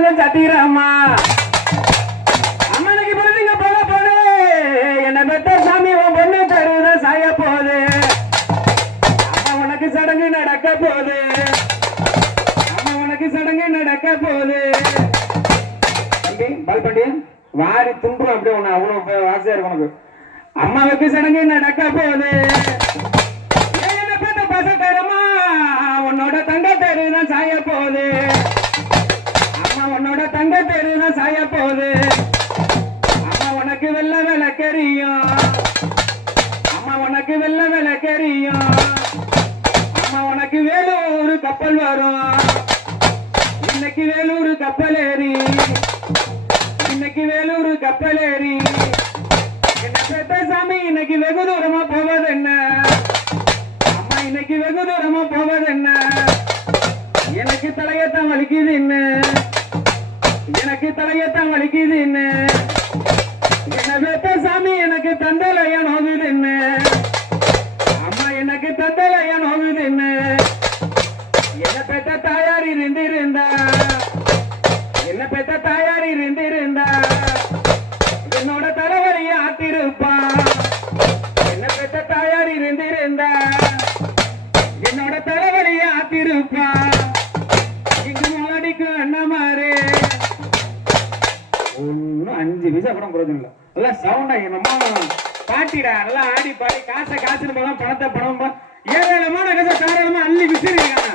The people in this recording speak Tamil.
தங்க சத்திரம்மா அம்மனுக்கு பொழுதுங்க போல போது என்ன பெத்த சாமி உன் பொண்ணு தருவத சாய போது அம்மா உனக்கு சடங்கு நடக்க போது அம்மா உனக்கு சடங்கு நடக்க போது தம்பி பால்பாண்டி வாரி துன்பும் அப்படியே உன அவ்வளவு ஆசையா இருக்கு உனக்கு அம்மாவுக்கு சடங்கு நடக்க போது என்ன பெத்த பச தருமா உன்னோட தங்க தருதான் சாய போது உன்னோட தங்க தெருதான் சாய போகுது அம்மா உனக்கு வெள்ள விளக்கெரியும் அம்மா உனக்கு வெள்ள விளக்கெரியும் அம்மா உனக்கு வேலூர் கப்பல் வரும் இன்னைக்கு வேலூர் கப்பல் ஏறி இன்னைக்கு வேலூர் கப்பல் ஏறி என்ன பெத்த சாமி இன்னைக்கு வெகு தூரமா போவது என்ன அம்மா இன்னைக்கு வெகு தூரமா போவது என்ன எனக்கு தலையத்தான் வலிக்குது என்ன எனக்கு தலையத்தான் வலிக்குது என்ன என்ன பெத்த சாமி எனக்கு தந்தலைய நோகுது என்ன அம்மா எனக்கு தந்தலைய நோகுது என்ன என்ன பெத்த தாயார் இருந்திருந்தா என்ன பெத்த தாயார் இருந்திருந்தா என்னோட தலைவலிய ஆத்திருப்பா என்ன பெத்த தாயார் இருந்திருந்தா என்னோட தலைவலிய ஆத்திருப்பா இங்கு மாடிக்கும் அண்ணா மாறு ஒன்னும் 5 பைசா படம் போறது இல்ல நல்லா சவுண்டா என்னமா பாட்டிடா நல்லா ஆடி பாடி காசுன்னு போலாம் பணத்தை பணம் ஏராளமான கதை தாராளமா அள்ளி விசிறிருக்காங்க